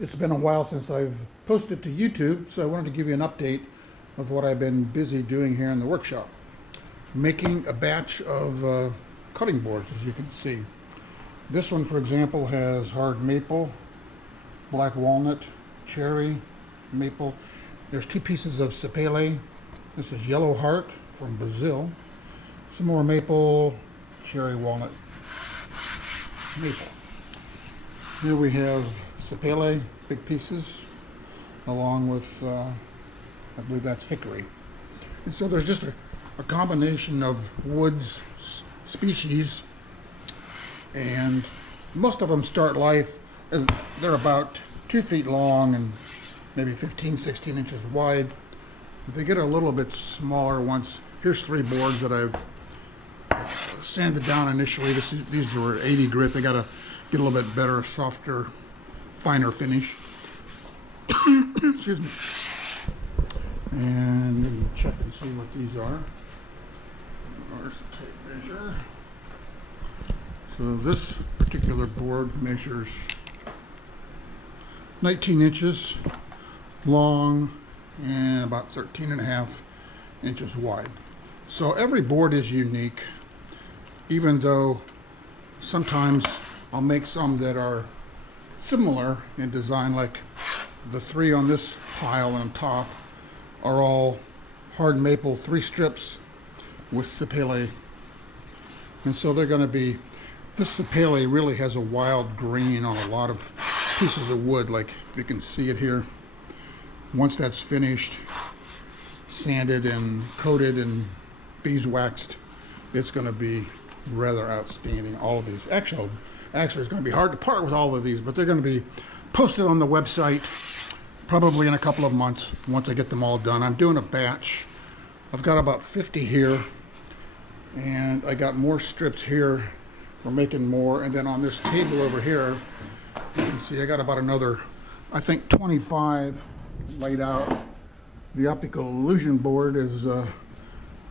It's been a while since I've posted to YouTube, so I wanted to give you an update of what I've been busy doing here in the workshop. Making a batch of cutting boards, as you can see. This one, for example, has hard maple, black walnut, cherry, maple. There's 2 pieces of sapele. This is yellow heart from Brazil. Some more maple, cherry, walnut, maple. Here we have sapele, big pieces, along with, I believe that's hickory. And so there's just a combination of woods species, and most of them start life, and they're about 2 feet long and maybe 15, 16 inches wide. They get a little bit smaller once. Here's 3 boards that I've sanded down initially. These were 80 grit. They got to get a little bit better, softer, finer finish. Excuse me. And let me check and see what these are. There's the tape measure. So this particular board measures 19 inches long and about 13.5 inches wide. So every board is unique, even though sometimes I'll make some that are similar in design, like the 3 on this pile on top are all hard maple 3 strips with sapele. And so they're going to be, this sapele really has a wild green on a lot of pieces of wood, like if you can see it here. Once that's finished, sanded and coated and beeswaxed, it's going to be rather outstanding. All of these, actually it's going to be hard to part with all of these, but they're going to be posted on the website probably in a couple of months once I get them all done. I'm doing a batch. I've got about 50 here, and I got more strips here for making more. And then on this table over here, you can see I got about another, I think, 25 laid out. The optical illusion board is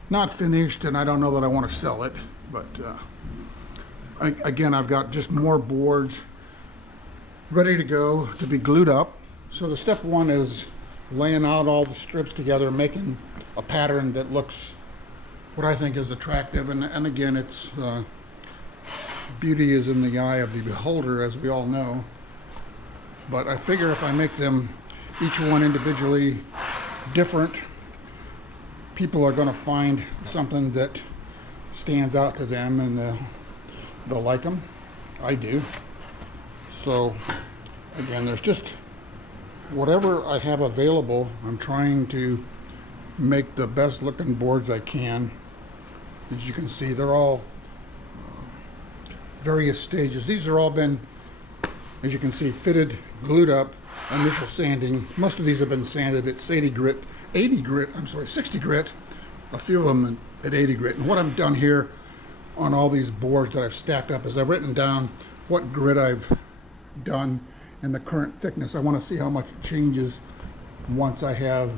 not finished, and I don't know that I want to sell it, but again, I've got just more boards ready to go to be glued up. So the step 1 is laying out all the strips together, making a pattern that looks what I think is attractive. And again, it's beauty is in the eye of the beholder, as we all know. But I figure if I make them each one individually different, people are going to find something that stands out to them, and they'll like them. I do. So again, there's just whatever I have available. I'm trying to make the best looking boards I can. As you can see, they're all various stages. These are all been, as you can see, fitted, glued up, initial sanding. Most of these have been sanded at 60 grit, a few of them at 80 grit. And what I've done here on all these boards that I've stacked up is I've written down what grit I've done and the current thickness. I want to see how much it changes once I have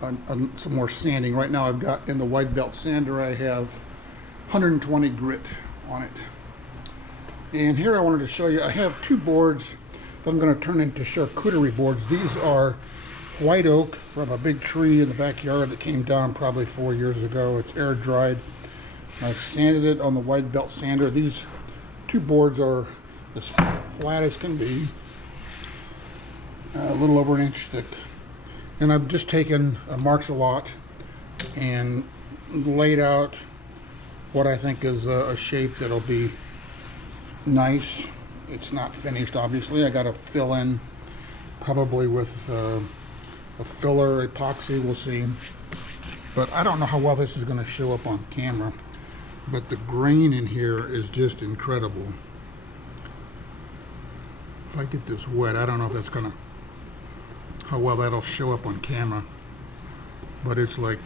some more sanding. Right now I've got, in the white belt sander, I have 120 grit on it. And here I wanted to show you, I have 2 boards that I'm going to turn into charcuterie boards. These are white oak from a big tree in the backyard that came down probably 4 years ago. It's air dried. I've sanded it on the white belt sander. These 2 boards are as flat as can be, a little over 1 inch thick. And I've just taken a Marks-a-Lot and laid out what I think is a shape that'll be nice. It's not finished, obviously. I got to fill in probably with a filler, epoxy, we'll see. But I don't know how well this is going to show up on camera, but the grain in here is just incredible. If I get this wet, I don't know if that's gonna, how well that'll show up on camera, but it's like,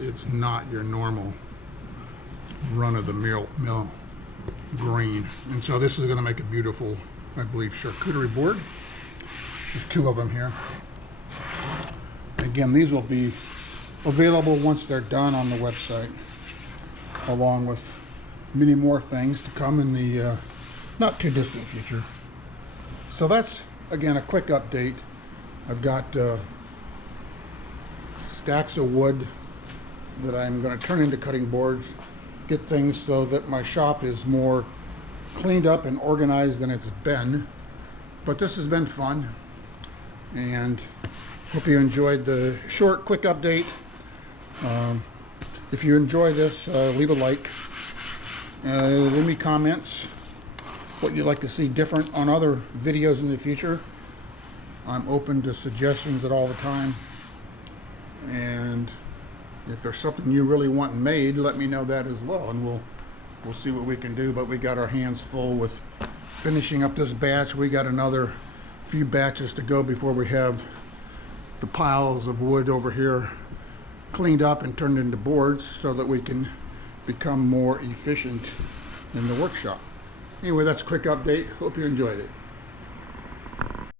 it's not your normal run-of-the-mill grain. And so this is going to make a beautiful, I believe, charcuterie board. There's 2 of them here. Again, these will be available once they're done on the website, along with many more things to come in the not too distant future. So that's, again, a quick update. I've got stacks of wood that I'm going to turn into cutting boards, get things so that my shop is more cleaned up and organized than it's been. But this has been fun, and hope you enjoyed the short, quick update. If you enjoy this, leave a like. Leave me comments what you'd like to see different on other videos in the future. I'm open to suggestions at all the time, and if there's something you really want made, let me know that as well, and we'll see what we can do. But we got our hands full with finishing up this batch. We got another few batches to go before we have the piles of wood over here cleaned up and turned into boards so that we can become more efficient in the workshop. Anyway, that's a quick update. Hope you enjoyed it.